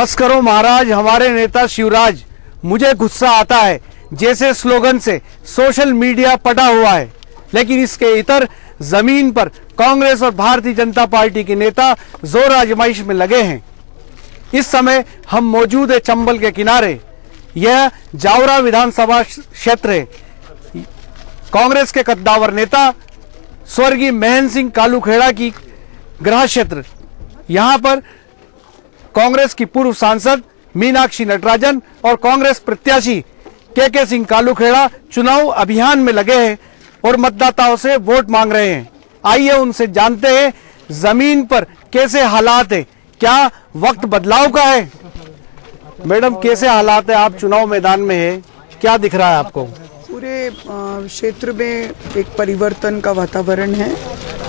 बस करो महाराज हमारे नेता शिवराज, मुझे गुस्सा आता है जैसे स्लोगन से सोशल मीडिया पटा हुआ है, लेकिन इसके इतर जमीन पर कांग्रेस और भारतीय जनता पार्टी के नेता जोर आजमाइश में लगे हैं। इस समय हम मौजूद है चंबल के किनारे। यह जावरा विधानसभा क्षेत्र है। कांग्रेस के कद्दावर नेता स्वर्गीय महेंद्र सिंह कालूखेड़ा की गृह क्षेत्र। यहां पर कांग्रेस की पूर्व सांसद मीनाक्षी नटराजन और कांग्रेस प्रत्याशी के सिंह कालूखेड़ा चुनाव अभियान में लगे हैं और मतदाताओं से वोट मांग रहे हैं। आइए उनसे जानते हैं जमीन पर कैसे हालात है, क्या वक्त बदलाव का है। मैडम कैसे हालात है, आप चुनाव मैदान में है, क्या दिख रहा है आपको? पूरे क्षेत्र में एक परिवर्तन का वातावरण है।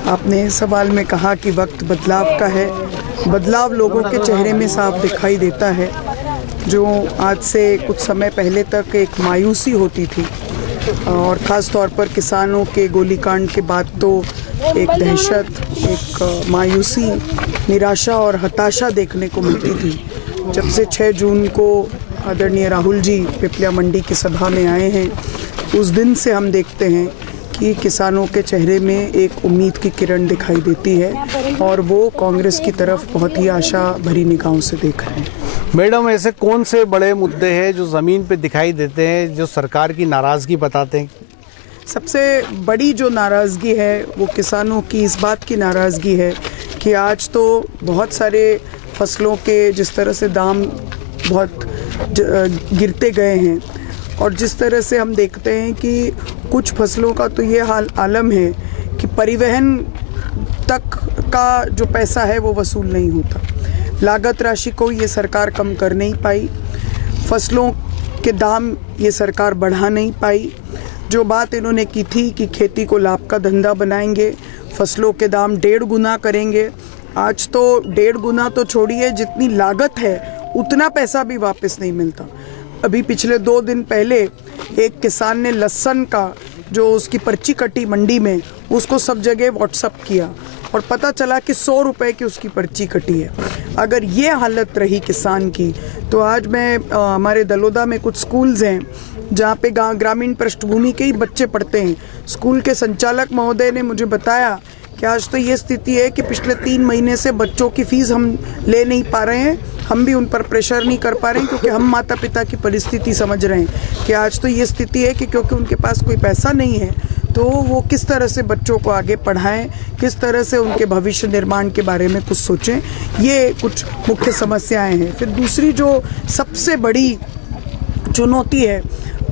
आपने सवाल में कहा कि वक्त बदलाव का है। बदलाव लोगों के चेहरे में साफ दिखाई देता है। जो आज से कुछ समय पहले तक एक मायूसी होती थी और ख़ास तौर पर किसानों के गोलीकांड के बाद तो एक दहशत, एक मायूसी, निराशा और हताशा देखने को मिलती थी। जब से 6 जून को आदरणीय राहुल जी पिपलिया मंडी की सभा में आए हैं, उस दिन से हम देखते हैं कि किसानों के चेहरे में एक उम्मीद की किरण दिखाई देती है और वो कांग्रेस की तरफ बहुत ही आशा भरी निगाहों से देख रहे हैं। मैडम ऐसे कौन से बड़े मुद्दे हैं जो ज़मीन पे दिखाई देते हैं, जो सरकार की नाराज़गी बताते हैं? सबसे बड़ी जो नाराज़गी है वो किसानों की इस बात की नाराज़गी है कि आज तो बहुत सारे फसलों के जिस तरह से दाम बहुत गिरते गए हैं और जिस तरह से हम देखते हैं कि कुछ फसलों का तो ये आलम है कि परिवहन तक का जो पैसा है वो वसूल नहीं होता। लागत राशि को ये सरकार कम कर नहीं पाई, फसलों के दाम ये सरकार बढ़ा नहीं पाई। जो बात इन्होंने की थी कि खेती को लाभ का धंधा बनाएंगे, फसलों के दाम 1.5 गुना करेंगे, आज तो 1.5 गुना तो छोड़िए, जितनी लागत है उतना पैसा भी वापस नहीं मिलता। अभी पिछले 2 दिन पहले एक किसान ने लहसुन का जो उसकी पर्ची कटी मंडी में, उसको सब जगह व्हाट्सअप किया और पता चला कि 100 रुपये की उसकी पर्ची कटी है। अगर ये हालत रही किसान की तो आज मैं हमारे दलोदा में कुछ स्कूल्स हैं जहाँ पे ग्रामीण पृष्ठभूमि के ही बच्चे पढ़ते हैं। स्कूल के संचालक महोदय ने मुझे बताया कि आज तो ये स्थिति है कि पिछले 3 महीने से बच्चों की फीस हम ले नहीं पा रहे हैं, हम भी उन पर प्रेशर नहीं कर पा रहे हैं क्योंकि हम माता पिता की परिस्थिति समझ रहे हैं कि आज तो ये स्थिति है कि क्योंकि उनके पास कोई पैसा नहीं है तो वो किस तरह से बच्चों को आगे पढ़ाएं, किस तरह से उनके भविष्य निर्माण के बारे में कुछ सोचें। ये कुछ मुख्य समस्याएं हैं। फिर दूसरी जो सबसे बड़ी चुनौती है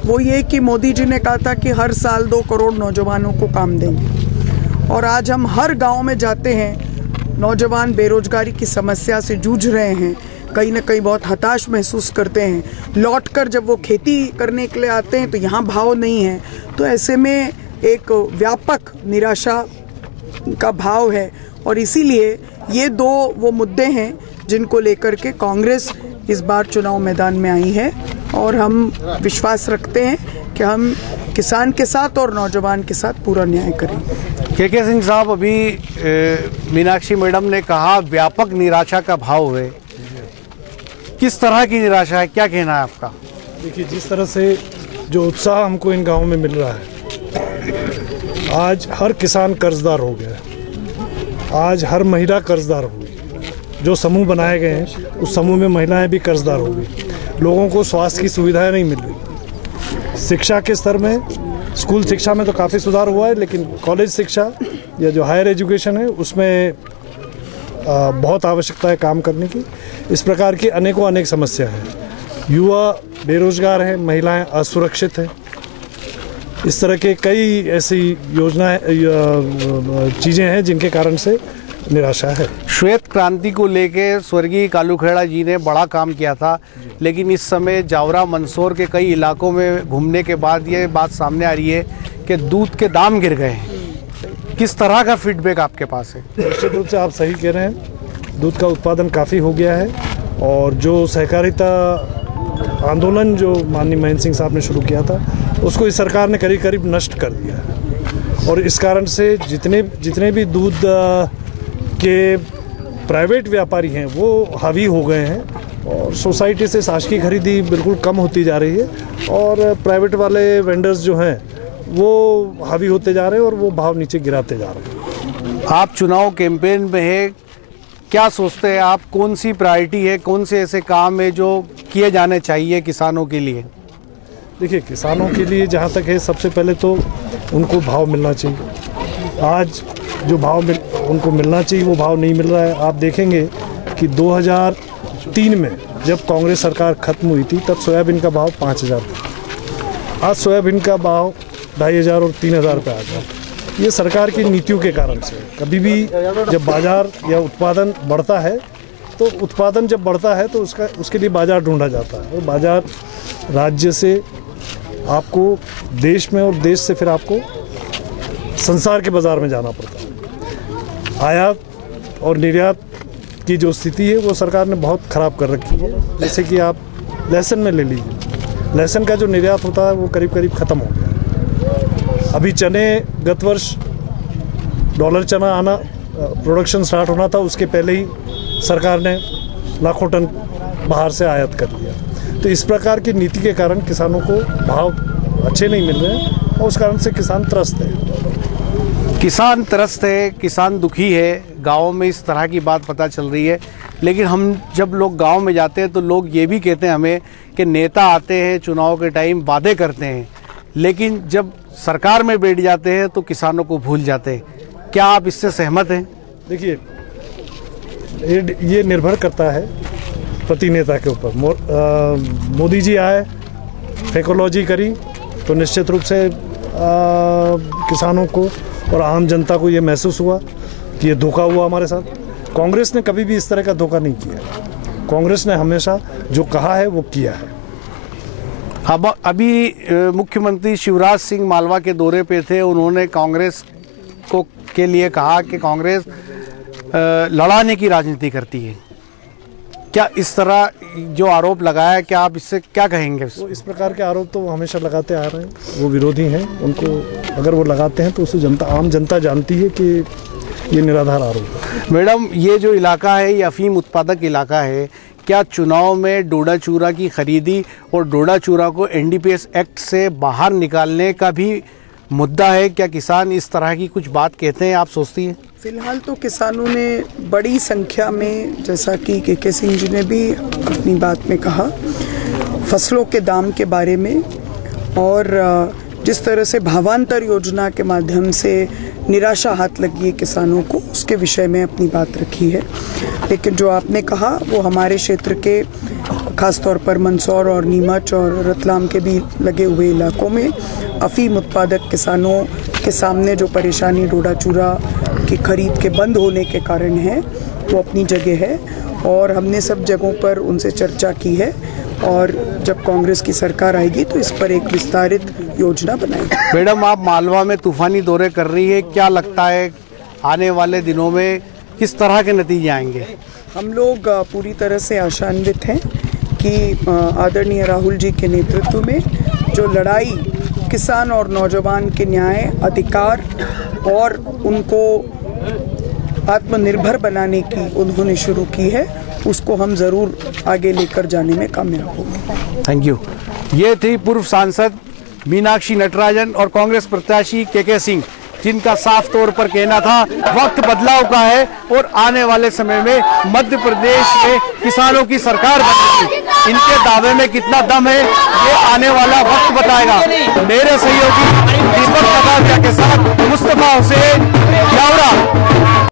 वो ये कि मोदी जी ने कहा था कि हर साल 2 करोड़ नौजवानों को काम देंगे और आज हम हर गांव में जाते हैं, नौजवान बेरोजगारी की समस्या से जूझ रहे हैं, कहीं ना कहीं बहुत हताश महसूस करते हैं। लौटकर जब वो खेती करने के लिए आते हैं तो यहाँ भाव नहीं है, तो ऐसे में एक व्यापक निराशा का भाव है और इसीलिए ये 2 वो मुद्दे हैं जिनको लेकर के कांग्रेस इस बार चुनाव मैदान में आई है और हम विश्वास रखते हैं कि हम किसान के साथ और नौजवान के साथ पूरा न्याय करेंगे। के सिंह साहब, अभी मीनाक्षी मैडम ने कहा व्यापक निराशा का भाव है, किस तरह की निराशा है, क्या कहना है आपका? देखिए, जिस तरह से जो उत्साह हमको इन गाँव में मिल रहा है, आज हर किसान कर्जदार हो गया, आज हर महिला कर्जदार हो गई। जो समूह बनाए गए हैं उस समूह में महिलाएं भी कर्जदार हो गई। लोगों को स्वास्थ्य की सुविधाएं नहीं मिल रही। शिक्षा के स्तर में, स्कूल शिक्षा में तो काफ़ी सुधार हुआ है, लेकिन कॉलेज शिक्षा या जो हायर एजुकेशन है उसमें बहुत आवश्यकता है काम करने की। इस प्रकार की अनेक समस्या है। युवा बेरोजगार हैं, महिलाएं असुरक्षित हैं। इस तरह के कई ऐसी योजनाएं, चीज़ें हैं जिनके कारण से निराशा है। श्वेत क्रांति को लेके स्वर्गीय कालूखेड़ा जी ने बड़ा काम किया था, लेकिन इस समय जावरा मंदसौर के कई इलाकों में घूमने के बाद ये बात सामने आ रही है कि दूध के दाम गिर गए हैं। किस तरह का फीडबैक आपके पास है? निश्चित रूप से आप सही कह रहे हैं, दूध का उत्पादन काफ़ी हो गया है और जो सहकारिता आंदोलन जो माननीय महेंद्र सिंह साहब ने शुरू किया था उसको इस सरकार ने करीब नष्ट कर दिया है और इस कारण से जितने भी दूध के प्राइवेट व्यापारी हैं वो हावी हो गए हैं और सोसाइटी से साश की खरीदी बिल्कुल कम होती जा रही है और प्राइवेट वाले वेंडर्स जो हैं वो हावी होते जा रहे हैं और वो भाव नीचे गिराते जा रहे हैं। आप चुनाव कैंपेन में है, क्या सोचते हैं आप, कौन सी प्रायोरिटी है, कौन से ऐसे काम है जो किए जाने चाहिए किसानों के लिए? देखिए, किसानों के लिए जहाँ तक है, सबसे पहले तो उनको भाव मिलना चाहिए। आज जो भाव उनको मिलना चाहिए वो भाव नहीं मिल रहा है। आप देखेंगे कि 2003 में जब कांग्रेस सरकार खत्म हुई थी तब सोयाबीन का भाव 5,000 था। आज सोयाबीन का भाव 2,500 और 3,000 रुपये आ गया। ये सरकार की नीतियों के कारण से। कभी भी जब बाजार या उत्पादन बढ़ता है तो उत्पादन जब बढ़ता है तो उसके लिए बाजार ढूंढा जाता है और बाजार राज्य से आपको देश में और देश से फिर आपको संसार के बाजार में जाना पड़ता है। आयात और निर्यात की जो स्थिति है वो सरकार ने बहुत ख़राब कर रखी है। जैसे कि आप लहसुन में ले लीजिए, लहसुन का जो निर्यात होता है वो करीब करीब ख़त्म हो गया। अभी चने, गत वर्ष डॉलर चना आना प्रोडक्शन स्टार्ट होना था, उसके पहले ही सरकार ने लाखों टन बाहर से आयात कर लिया। तो इस प्रकार की नीति के कारण किसानों को भाव अच्छे नहीं मिल रहे हैं और उस कारण से किसान त्रस्त है। किसान त्रस्त है, किसान दुखी है। गाँव में इस तरह की बात पता चल रही है, लेकिन हम जब लोग गांव में जाते हैं तो लोग ये भी कहते हैं हमें कि नेता आते हैं चुनाव के टाइम, वादे करते हैं, लेकिन जब सरकार में बैठ जाते हैं तो किसानों को भूल जाते हैं। क्या आप इससे सहमत हैं? देखिए, ये निर्भर करता है प्रति नेता के ऊपर। मोदी जी आए, फेकोलॉजी करी तो निश्चित रूप से किसानों को और आम जनता को ये महसूस हुआ कि ये धोखा हुआ हमारे साथ। कांग्रेस ने कभी भी इस तरह का धोखा नहीं किया। कांग्रेस ने हमेशा जो कहा है वो किया है। अब अभी मुख्यमंत्री शिवराज सिंह मालवा के दौरे पे थे, उन्होंने कांग्रेस को के लिए कहा कि कांग्रेस लड़ाने की राजनीति करती है। क्या इस तरह जो आरोप लगाया, क्या आप इससे क्या कहेंगे? तो इस प्रकार के आरोप तो वो हमेशा लगाते आ रहे हैं, वो विरोधी हैं। उनको अगर वो लगाते हैं तो उसे आम जनता जानती है कि ये निराधार आरोप है। मैडम, ये जो इलाका है ये अफीम उत्पादक इलाका है। क्या चुनाव में डोडा चूरा की खरीदी और डोडा चूरा को एनडीपीएस एक्ट से बाहर निकालने का भी मुद्दा है? क्या किसान इस तरह की कुछ बात कहते हैं, आप सोचती हैं? फिलहाल तो किसानों ने बड़ी संख्या में, जैसा कि के सिंह जी ने भी अपनी बात में कहा, फसलों के दाम के बारे में और जिस तरह से भावांतर योजना के माध्यम से निराशा हाथ लगी है किसानों को, उसके विषय में अपनी बात रखी है। लेकिन जो आपने कहा वो हमारे क्षेत्र के खासतौर पर मंदसौर और नीमच और रतलाम के भी लगे हुए इलाकों में अफीम उत्पादक किसानों के सामने जो परेशानी डोडा चूरा की खरीद के बंद होने के कारण है वो अपनी जगह है और हमने सब जगहों पर उनसे चर्चा की है और जब कांग्रेस की सरकार आएगी तो इस पर एक विस्तारित योजना बनाएगी। मैडम, आप मालवा में तूफानी दौरे कर रही है, क्या लगता है आने वाले दिनों में किस तरह के नतीजे आएंगे? हम लोग पूरी तरह से आशान्वित हैं कि आदरणीय राहुल जी के नेतृत्व में जो लड़ाई किसान और नौजवान के न्याय, अधिकार और उनको आत्मनिर्भर बनाने की उन्होंने शुरू की है, उसको हम जरूर आगे लेकर जाने में कामयाब होंगे। Thank you. ये थी पूर्व सांसद मीनाक्षी नटराजन और कांग्रेस प्रत्याशी के सिंह, जिनका साफ तौर पर कहना था वक्त बदलाव का है और आने वाले समय में मध्य प्रदेश में किसानों की सरकार बनेगी। इनके दावे में कितना दम है ये आने वाला वक्त बताएगा। मेरे सहयोगी दीपक कटारिया के साथ मुस्तफा हुसैन, जावरा।